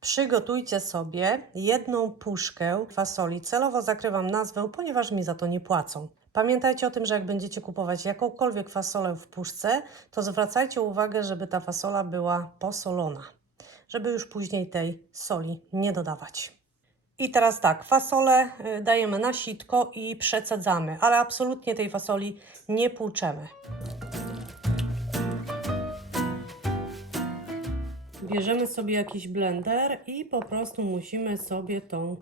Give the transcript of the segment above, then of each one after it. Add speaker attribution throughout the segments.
Speaker 1: Przygotujcie sobie jedną puszkę fasoli. Celowo zakrywam nazwę, ponieważ mi za to nie płacą. Pamiętajcie o tym, że jak będziecie kupować jakąkolwiek fasolę w puszce, to zwracajcie uwagę, żeby ta fasola była posolona, żeby już później tej soli nie dodawać. I teraz tak, fasolę y, dajemy na sitko i przecedzamy, ale absolutnie tej fasoli nie płuczemy. Bierzemy sobie jakiś blender i po prostu musimy sobie tą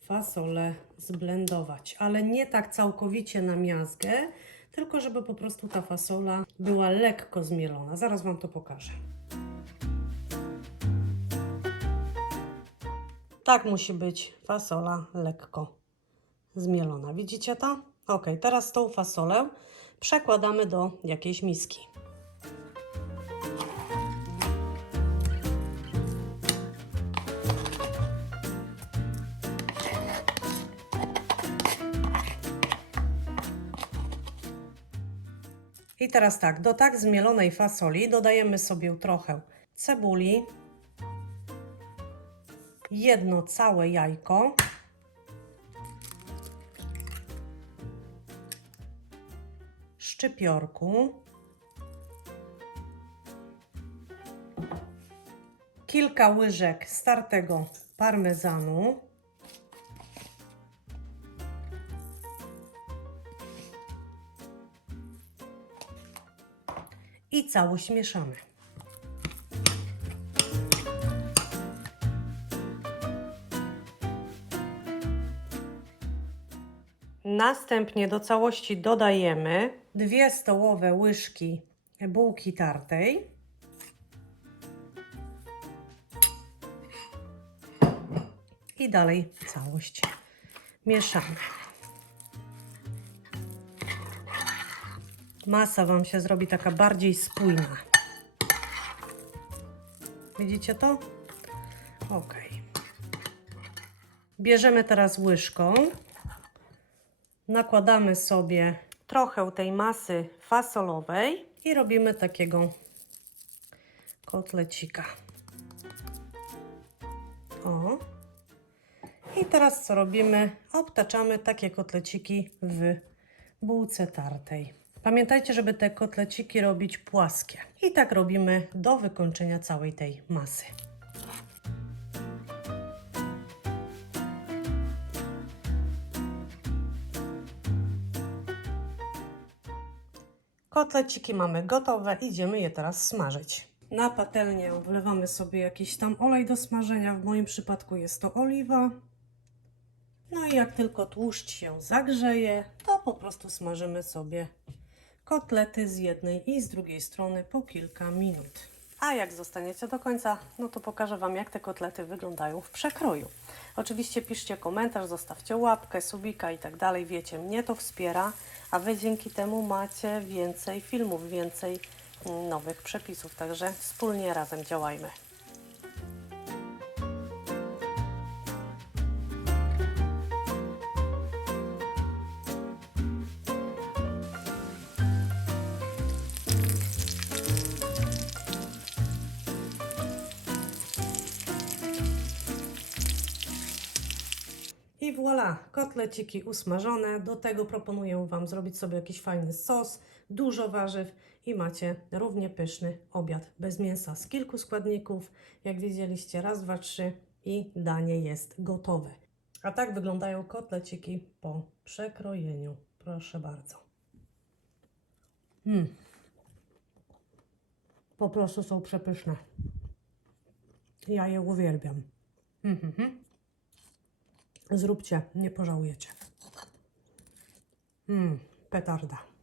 Speaker 1: fasolę zblendować, ale nie tak całkowicie na miazgę, tylko żeby po prostu ta fasola była lekko zmielona. Zaraz Wam to pokażę. Tak musi być fasola lekko zmielona. Widzicie to? Ok, teraz tą fasolę przekładamy do jakiejś miski. I teraz tak, do tak zmielonej fasoli dodajemy sobie trochę cebuli, jedno całe jajko, szczypiorku, kilka łyżek startego parmezanu, i całość mieszamy. Następnie do całości dodajemy dwie stołowe łyżki bułki tartej. I dalej całość mieszamy. Masa Wam się zrobi taka bardziej spójna. Widzicie to? Ok. Bierzemy teraz łyżką, nakładamy sobie trochę tej masy fasolowej i robimy takiego kotlecika. O. I teraz co robimy? Obtaczamy takie kotleciki w bułce tartej. Pamiętajcie, żeby te kotleciki robić płaskie. I tak robimy do wykończenia całej tej masy. Kotleciki mamy gotowe, idziemy je teraz smażyć. Na patelnię wlewamy sobie jakiś tam olej do smażenia. W moim przypadku jest to oliwa. No i jak tylko tłuszcz się zagrzeje, to po prostu smażymy sobie kotlety z jednej i z drugiej strony po kilka minut. A jak zostaniecie do końca, no to pokażę Wam, jak te kotlety wyglądają w przekroju. Oczywiście piszcie komentarz, zostawcie łapkę, subika i tak dalej. Wiecie, mnie to wspiera, a Wy dzięki temu macie więcej filmów, więcej mm, nowych przepisów. Także wspólnie razem działajmy. Voilà, kotleciki usmażone. Do tego proponuję Wam zrobić sobie jakiś fajny sos, dużo warzyw i macie równie pyszny obiad bez mięsa z kilku składników. Jak widzieliście, raz, dwa, trzy i danie jest gotowe. A tak wyglądają kotleciki po przekrojeniu. Proszę bardzo. Mm. Po prostu są przepyszne. Ja je uwielbiam. Mm Zróbcie, nie pożałujecie. Mmm, petarda.